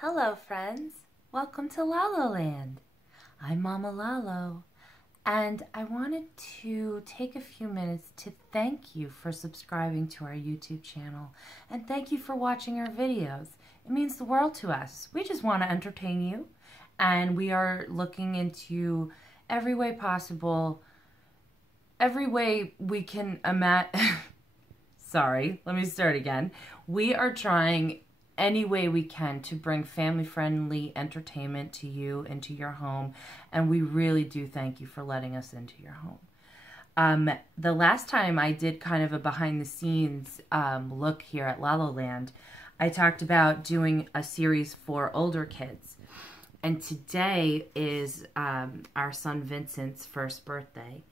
Hello friends, welcome to LalloLand. I'm Mama Lallo, and I wanted to take a few minutes to thank you for subscribing to our YouTube channel, and thank you for watching our videos. It means the world to us. We just want to entertain you, and we are looking into every way possible, every way we can imagine. Sorry, let me start again. We are trying any way we can to bring family-friendly entertainment to you into your home, and we really do thank you for letting us into your home. The last time I did kind of a behind-the-scenes look here at LalloLand, I talked about doing a series for older kids, and today is our son Vincent's first birthday,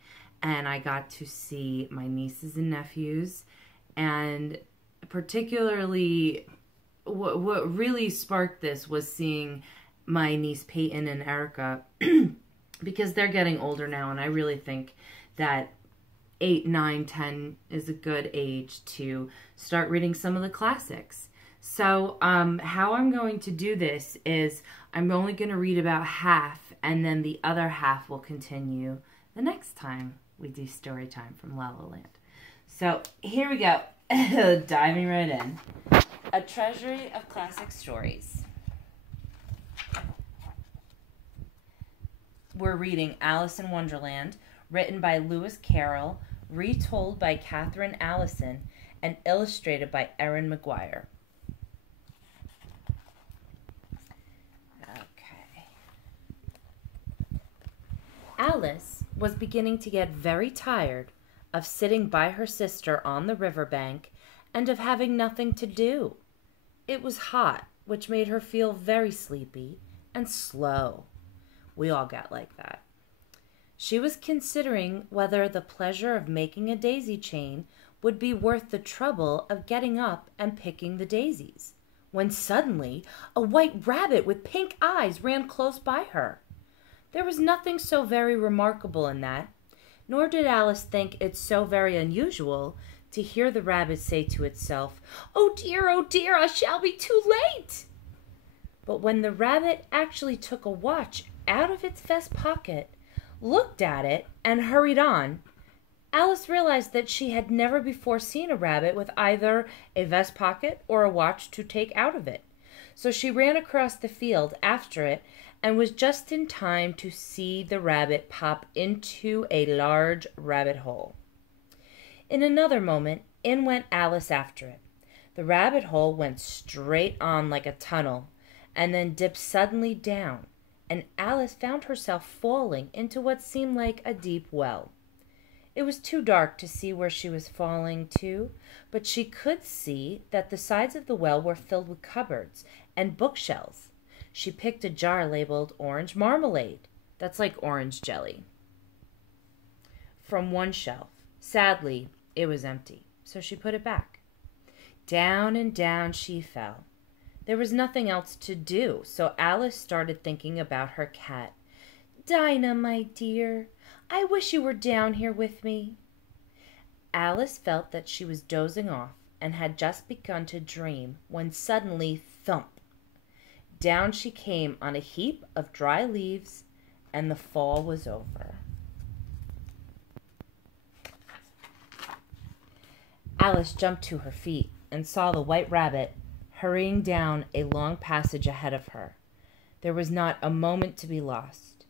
and I got to see my nieces and nephews, and particularly what really sparked this was seeing my niece Peyton and Erica because they're getting older now, and I really think that 8, 9, 10 is a good age to start reading some of the classics. So how I'm going to do this is I'm only going to read about half, and then the other half will continue the next time we do story time from LalloLand. So here we go. Diving right in. A treasury of classic stories. We're reading Alice in Wonderland, written by Lewis Carroll, retold by Catherine Allison, and illustrated by Erin McGuire. Okay. Alice was beginning to get very tired of sitting by her sister on the riverbank and of having nothing to do. It was hot, which made her feel very sleepy and slow. We all got like that. She was considering whether the pleasure of making a daisy chain would be worth the trouble of getting up and picking the daisies, when suddenly a white rabbit with pink eyes ran close by her. There was nothing so very remarkable in that, nor did Alice think it so very unusual to hear the rabbit say to itself, oh dear, I shall be too late." But when the rabbit actually took a watch out of its vest pocket, looked at it, and hurried on, Alice realized that she had never before seen a rabbit with either a vest pocket or a watch to take out of it. So she ran across the field after it and was just in time to see the rabbit pop into a large rabbit hole. In another moment, in went Alice after it. The rabbit hole went straight on like a tunnel, and then dipped suddenly down, and Alice found herself falling into what seemed like a deep well. It was too dark to see where she was falling to, but she could see that the sides of the well were filled with cupboards and bookshelves. She picked a jar labeled orange marmalade. That's like orange jelly. From one shelf. Sadly, it was empty, so she put it back. Down and down she fell. There was nothing else to do, so Alice started thinking about her cat. "Dinah, my dear, I wish you were down here with me." Alice felt that she was dozing off and had just begun to dream when suddenly, thump! Down she came on a heap of dry leaves, and the fall was over. Alice jumped to her feet and saw the white rabbit hurrying down a long passage ahead of her. There was not a moment to be lost.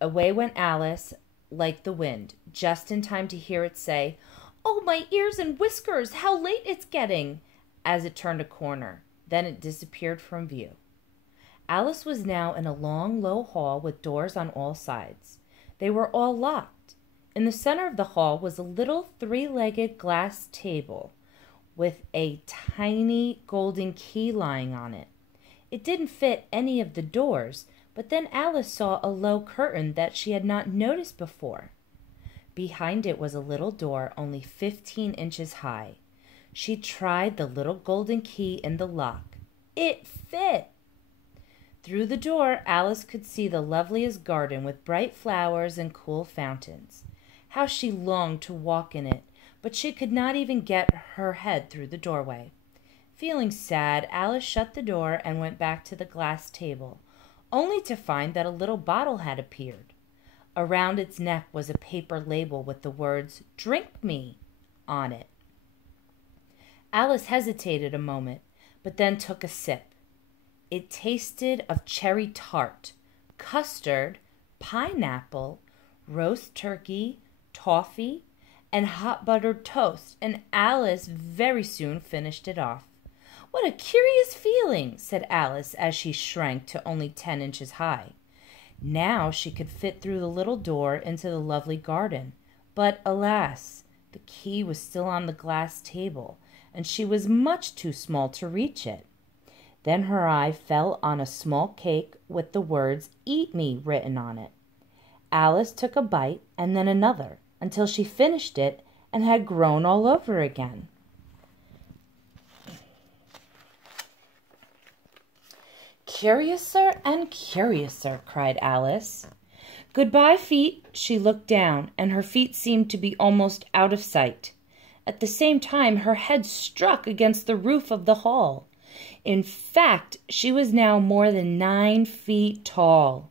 Away went Alice like the wind, just in time to hear it say, "Oh, my ears and whiskers, how late it's getting," as it turned a corner. Then it disappeared from view. Alice was now in a long, low hall with doors on all sides. They were all locked. In the center of the hall was a little three-legged glass table with a tiny golden key lying on it. It didn't fit any of the doors, but then Alice saw a low curtain that she had not noticed before. Behind it was a little door only 15 inches high. She tried the little golden key in the lock. It fit! Through the door, Alice could see the loveliest garden with bright flowers and cool fountains. How she longed to walk in it, but she could not even get her head through the doorway. Feeling sad, Alice shut the door and went back to the glass table, only to find that a little bottle had appeared. Around its neck was a paper label with the words, "Drink me," on it. Alice hesitated a moment, but then took a sip. It tasted of cherry tart, custard, pineapple, roast turkey, toffee, and hot buttered toast, and Alice very soon finished it off. "What a curious feeling," said Alice as she shrank to only 10 inches high. Now she could fit through the little door into the lovely garden. But alas, the key was still on the glass table, and she was much too small to reach it. Then her eye fell on a small cake with the words "Eat me" written on it. Alice took a bite and then another, until she finished it and had grown all over again. "Curiouser and curiouser," cried Alice. "Goodbye, feet." She looked down, and her feet seemed to be almost out of sight. At the same time, her head struck against the roof of the hall. In fact, she was now more than 9 feet tall.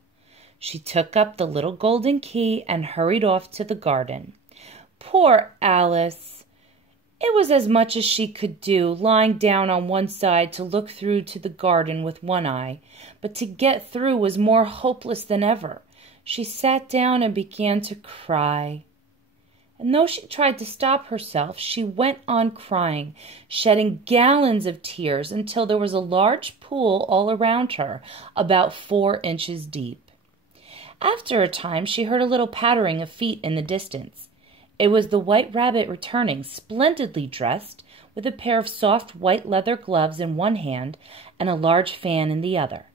She took up the little golden key and hurried off to the garden. Poor Alice! It was as much as she could do, lying down on one side to look through to the garden with one eye, but to get through was more hopeless than ever. She sat down and began to cry. And though she tried to stop herself, she went on crying, shedding gallons of tears until there was a large pool all around her, about 4 inches deep. After a time, she heard a little pattering of feet in the distance. It was the White Rabbit returning, splendidly dressed, with a pair of soft white leather gloves in one hand and a large fan in the other.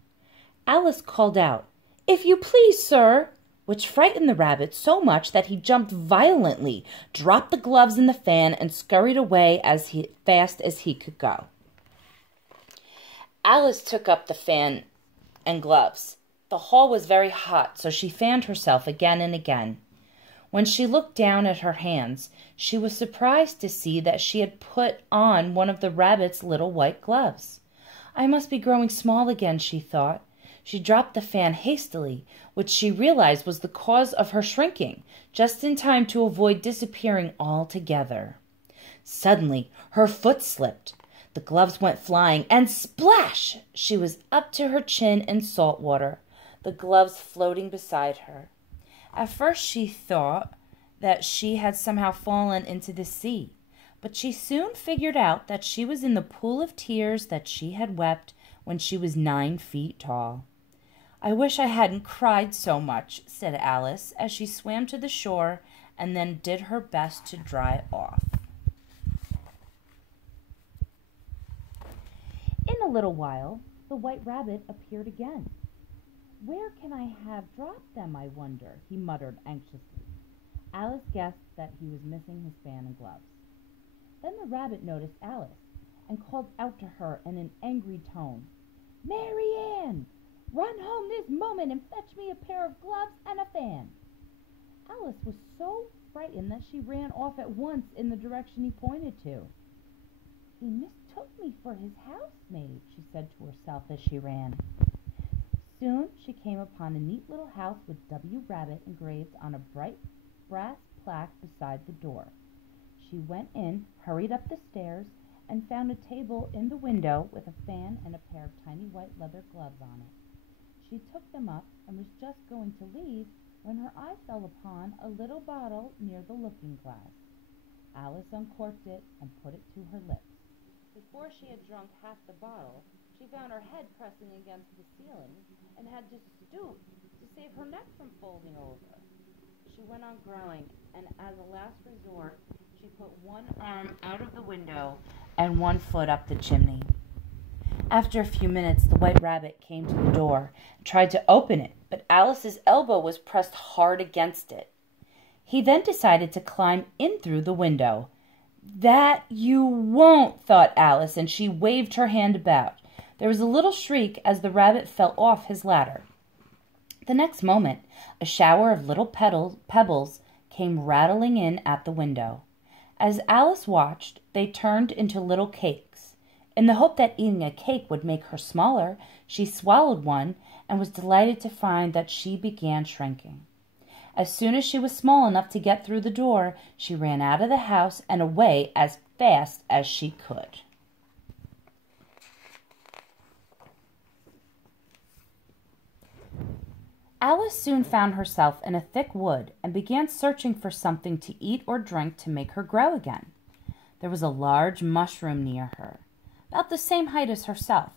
Alice called out, "If you please, sir," which frightened the rabbit so much that he jumped violently, dropped the gloves and the fan, and scurried away as fast as he could go. Alice took up the fan and gloves. The hall was very hot, so she fanned herself again and again. When she looked down at her hands, she was surprised to see that she had put on one of the rabbit's little white gloves. "I must be growing small again," she thought. She dropped the fan hastily, which she realized was the cause of her shrinking, just in time to avoid disappearing altogether. Suddenly, her foot slipped. The gloves went flying, and splash! She was up to her chin in salt water, the gloves floating beside her. At first she thought that she had somehow fallen into the sea, but she soon figured out that she was in the pool of tears that she had wept when she was 9 feet tall. "I wish I hadn't cried so much," said Alice as she swam to the shore and then did her best to dry off. In a little while, the White Rabbit appeared again. "Where can I have dropped them, I wonder?" he muttered anxiously. Alice guessed that he was missing his fan and gloves. Then the rabbit noticed Alice and called out to her in an angry tone, "Mary Ann, run home this moment and fetch me a pair of gloves and a fan." Alice was so frightened that she ran off at once in the direction he pointed to. "He mistook me for his housemaid," she said to herself as she ran. Soon she came upon a neat little house with W. Rabbit engraved on a bright brass plaque beside the door. She went in, hurried up the stairs, and found a table in the window with a fan and a pair of tiny white leather gloves on it. She took them up and was just going to leave when her eye fell upon a little bottle near the looking-glass. Alice uncorked it and put it to her lips. Before she had drunk half the bottle, she found her head pressing against the ceiling and had to stoop to save her neck from folding over. She went on growing, and as a last resort, she put one arm out of the window and one foot up the chimney. After a few minutes, the White Rabbit came to the door and tried to open it, but Alice's elbow was pressed hard against it. He then decided to climb in through the window. "That you won't," thought Alice, and she waved her hand about. There was a little shriek as the rabbit fell off his ladder. The next moment, a shower of little pebbles came rattling in at the window. As Alice watched, they turned into little cakes. In the hope that eating a cake would make her smaller, she swallowed one and was delighted to find that she began shrinking. As soon as she was small enough to get through the door, she ran out of the house and away as fast as she could. Alice soon found herself in a thick wood and began searching for something to eat or drink to make her grow again. There was a large mushroom near her, about the same height as herself,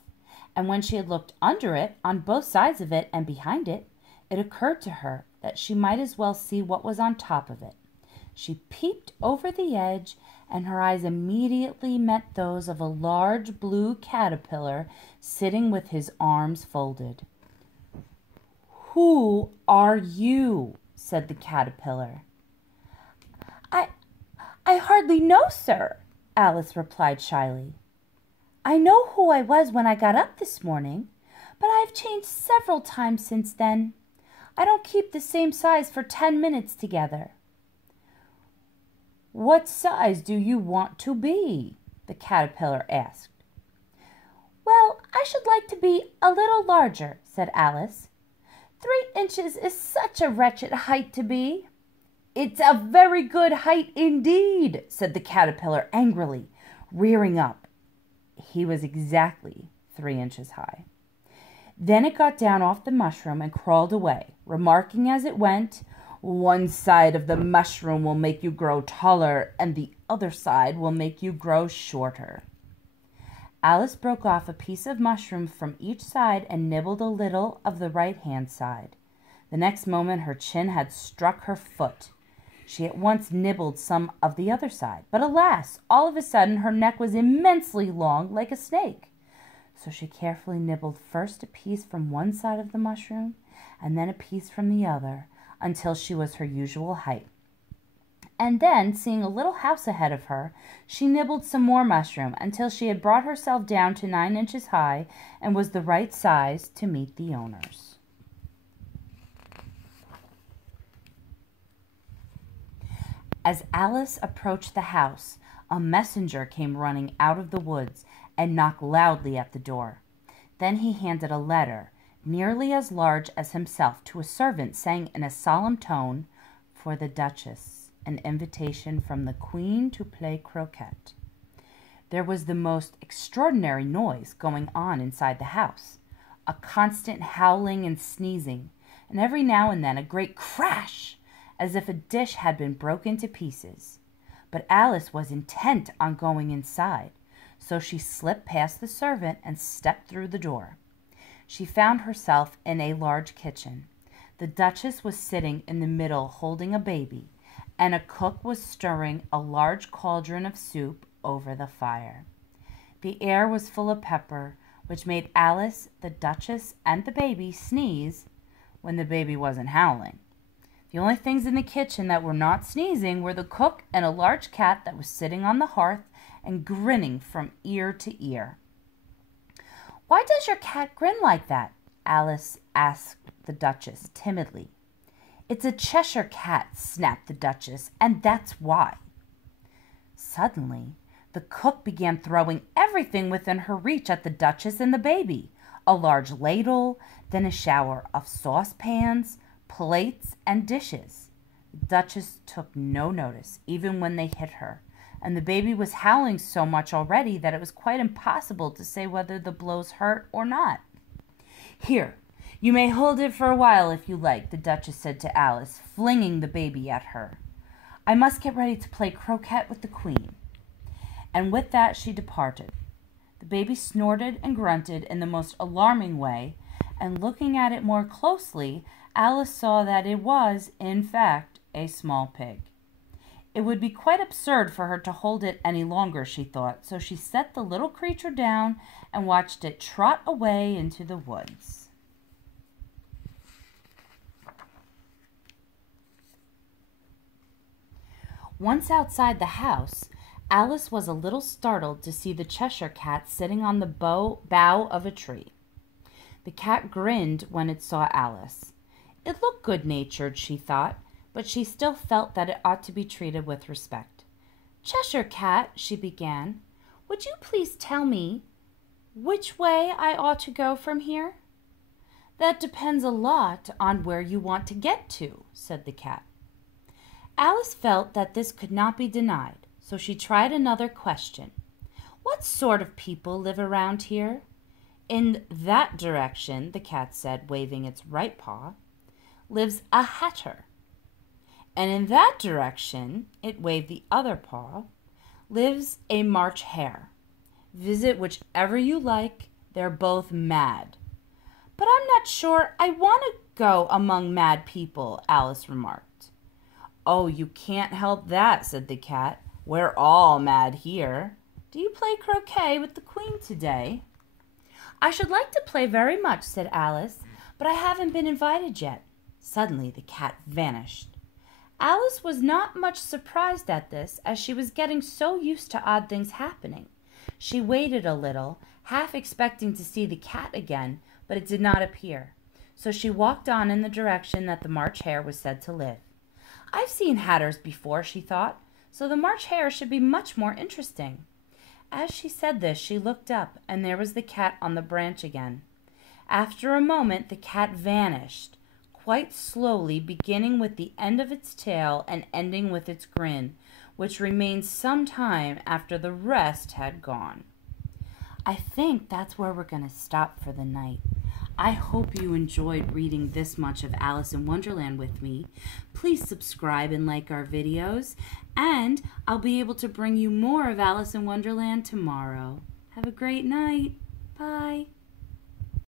and when she had looked under it, on both sides of it and behind it, it occurred to her that she might as well see what was on top of it. She peeped over the edge, and her eyes immediately met those of a large blue caterpillar sitting with his arms folded. "Who are you?" said the caterpillar. I hardly know, sir," Alice replied shyly. "I know who I was when I got up this morning, but I have changed several times since then. I don't keep the same size for 10 minutes together." "What size do you want to be?" the caterpillar asked. "Well, I should like to be a little larger," said Alice. 3 inches is such a wretched height to be." "It's a very good height indeed," said the caterpillar angrily, rearing up. He was exactly 3 inches high. Then it got down off the mushroom and crawled away, remarking as it went, "One side of the mushroom will make you grow taller, and the other side will make you grow shorter." Alice broke off a piece of mushroom from each side and nibbled a little of the right-hand side. The next moment her chin had struck her foot. She at once nibbled some of the other side, but alas, all of a sudden her neck was immensely long, like a snake. So she carefully nibbled first a piece from one side of the mushroom, and then a piece from the other, until she was her usual height. And then, seeing a little house ahead of her, she nibbled some more mushroom until she had brought herself down to 9 inches high and was the right size to meet the owners. As Alice approached the house, a messenger came running out of the woods and knocked loudly at the door. Then he handed a letter, nearly as large as himself, to a servant, saying in a solemn tone, "For the Duchess, an invitation from the Queen to play croquet." There was the most extraordinary noise going on inside the house, a constant howling and sneezing, and every now and then a great crash, as if a dish had been broken to pieces. But Alice was intent on going inside, so she slipped past the servant and stepped through the door. She found herself in a large kitchen. The Duchess was sitting in the middle holding a baby, and a cook was stirring a large cauldron of soup over the fire. The air was full of pepper, which made Alice, the Duchess, and the baby sneeze when the baby wasn't howling. The only things in the kitchen that were not sneezing were the cook and a large cat that was sitting on the hearth and grinning from ear to ear. "Why does your cat grin like that?" Alice asked the Duchess timidly. "It's a Cheshire cat," snapped the Duchess, "and that's why." Suddenly, the cook began throwing everything within her reach at the Duchess and the baby, a large ladle, then a shower of saucepans, plates, and dishes. The Duchess took no notice, even when they hit her, and the baby was howling so much already that it was quite impossible to say whether the blows hurt or not. "Here, you may hold it for a while if you like," the Duchess said to Alice, flinging the baby at her. "I must get ready to play croquet with the Queen." And with that she departed. The baby snorted and grunted in the most alarming way, and looking at it more closely, Alice saw that it was, in fact, a small pig. It would be quite absurd for her to hold it any longer, she thought, so she set the little creature down and watched it trot away into the woods. Once outside the house, Alice was a little startled to see the Cheshire cat sitting on the bough of a tree. The cat grinned when it saw Alice. It looked good-natured, she thought, but she still felt that it ought to be treated with respect. "Cheshire cat," she began, Would you please tell me which way I ought to go from here?" "That depends a lot on where you want to get to," said the cat. Alice felt that this could not be denied, so she tried another question. "What sort of people live around here?" "In that direction," the cat said, waving its right paw, "lives a hatter. And in that direction," it waved the other paw, "lives a March hare. Visit whichever you like. They're both mad." "But I'm not sure I want to go among mad people," Alice remarked. "Oh, you can't help that," said the cat. "We're all mad here. Do you play croquet with the queen today?" "I should like to play very much," said Alice, "but I haven't been invited yet." Suddenly the cat vanished. Alice was not much surprised at this, as she was getting so used to odd things happening. She waited a little, half expecting to see the cat again, but it did not appear. So she walked on in the direction that the March hare was said to live. "I've seen hatters before," she thought, "so the March hare should be much more interesting." As she said this, she looked up, and there was the cat on the branch again. After a moment, the cat vanished, quite slowly, beginning with the end of its tail and ending with its grin, which remained some time after the rest had gone. I think that's where we're going to stop for the night. I hope you enjoyed reading this much of Alice in Wonderland with me. Please subscribe and like our videos, and I'll be able to bring you more of Alice in Wonderland tomorrow. Have a great night. Bye.